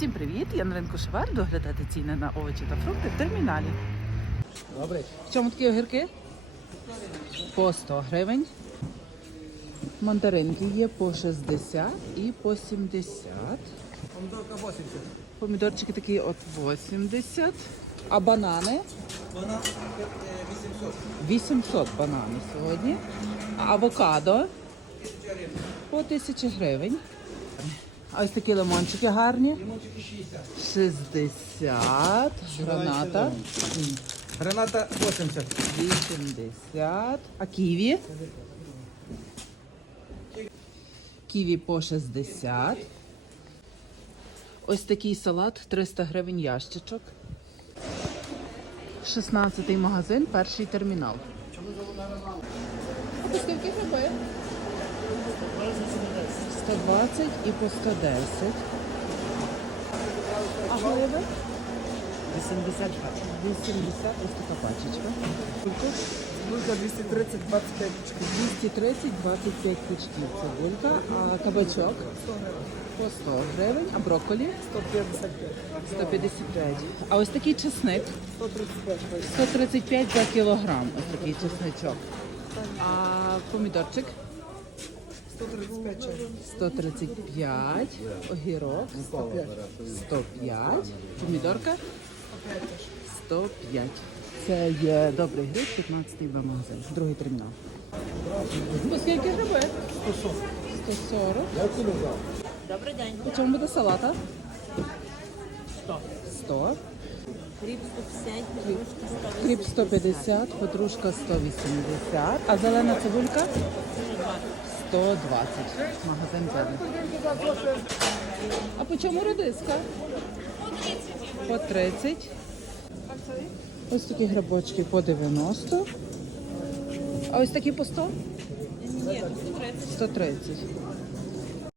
Всім привіт! Я на ринку Шевар. Доглядати ціни на овочі та фрукти в терміналі. Добре. В чому такі огірки? По 100 гривень. Мандаринки є по 60 і по 70. Помидорка 80. Помідорчики такі от 80. А банани? Е, 800. 800 банани сьогодні. А авокадо по 1000 гривень. А ось такі лимончики гарні. Лимончики 60. 60. Граната. Граната 80. 80. А ківі? Ківі по 60. Ось такий салат 300 гривень ящичок. 16-й магазин, перший термінал. А по скільки гриби? 120 і по 110. А гриби? 80 80, ось така пачечка. Цибулька 230, 25 пучків. 230, 25 пучків цибулька, а кабачок 100 по 100 гривень, а брокколі 155. 155. А ось такий чесник 135 135 за кілограм. Ось такий чесничок. А помідорчик 135 чай. 135, огірок 105. 105, помідорка 105. Це є добрий гриб, 15-й Б магазин, другий термінал. По скільки гриби? 140. Я кіло взяв. Добрий день. У чому буде салата? 100. 100. Кріп 150, петрушка 180. Кріп 150, петрушка 180, а зелена цибулька 120. Магазин зелень. А по чому редиска? По 30. Ось такі грибочки по 90. А ось такі по 100? Ні, 130. 130.